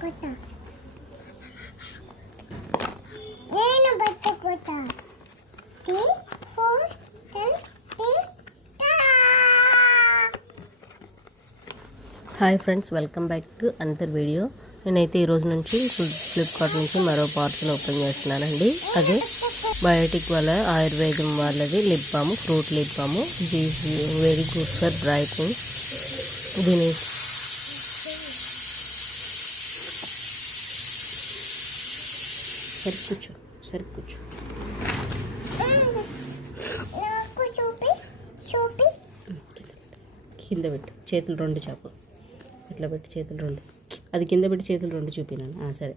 Hi friends, welcome back to another video. నేనైతే ఈరోజు నుంచి ఫ్లిప్కార్ట్ నుంచి మరో పార్సల్ ఓపెన్ చేస్తున్నానండి. అదే బయోటిక్ వాళ్ళ ఆయుర్వేదం వాళ్ళది lip balm, fruit lip balm. ఇది వెరీ గుడ్ ఫర్ బ్రైట్నింగ్. దీని సరి కూర్చో కింద పెట్టు, చేతులు రెండు చాపు ఇట్లా పెట్టి చేతులు రెండు, అది కింద పెట్టి చేతులు రెండు చూపినాను. సరే,